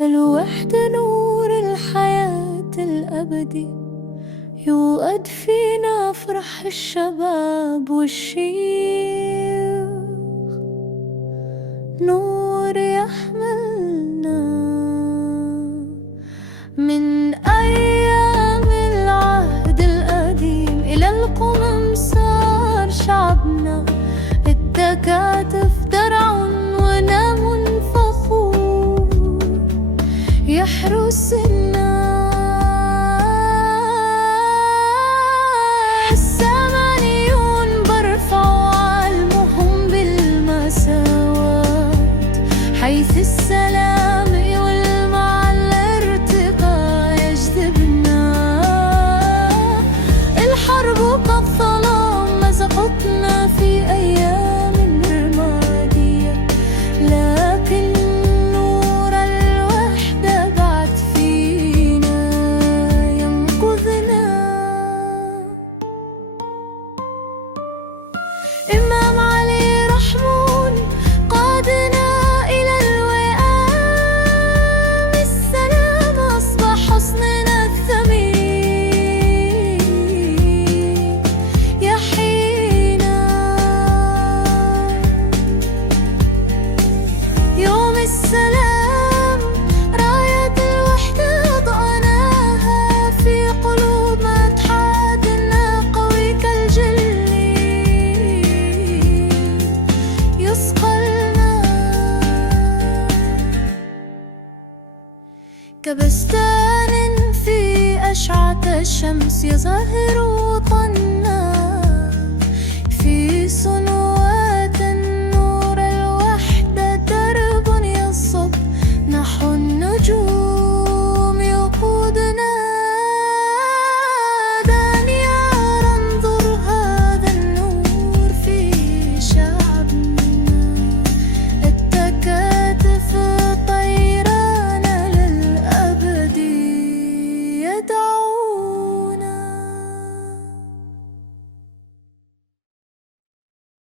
الوحدة نور الحياة الأبدي، يوقد فينا فرح الشباب والشيخ. نور يحملنا من أيام العهد القديم إلى القمم، صار شعبنا التكاتف درع ونام فخور يحرس السامانيون، برفعوا علمهم بالمساواة، حيث السلام والمع الارتقاء يجذبنا. الحرب كالظلام مزقتنا في أيام رمادية، لكن نور الوحدة بعد فينا ينقذنا. إمام علي رحمون قادنا إلى الوئام، السلام أصبح حصننا الثمين يحيينا. يوم السلام راية الوحدة ضعناها في قلوب ما تحادنا، قوي كالجلي يصقلنا، كبستان في أشعة الشمس يظهر وطننا، في سنوات النور الوحدة درب يصب نحو النجوم يقودنا. دانيال انظر هذا النور في شعبنا، التكاتف طيرانا للأبد يدعو.